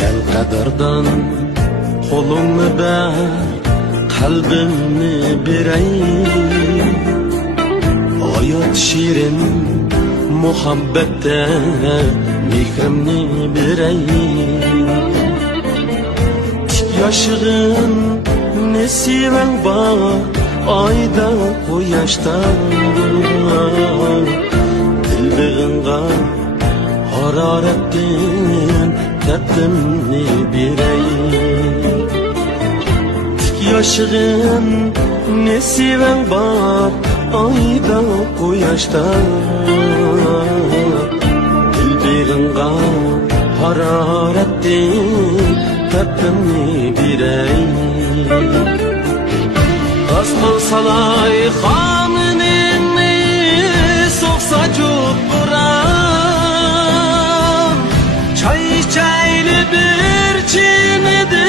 Sen kadardan kolunu ver, kalbimni berey. Hayat şirin muhabbette mehrimni berey. Yaşığın nesiben var, ayda quyoshda dilbig'inga haroratdan tatimni beray. Yaşığın nesiben var, ayda quyoshda dilbig'inga haroratdan tatimni beray. Asman salay xoningni so'qsa jo'q buram, choy ichayli bir chin edi.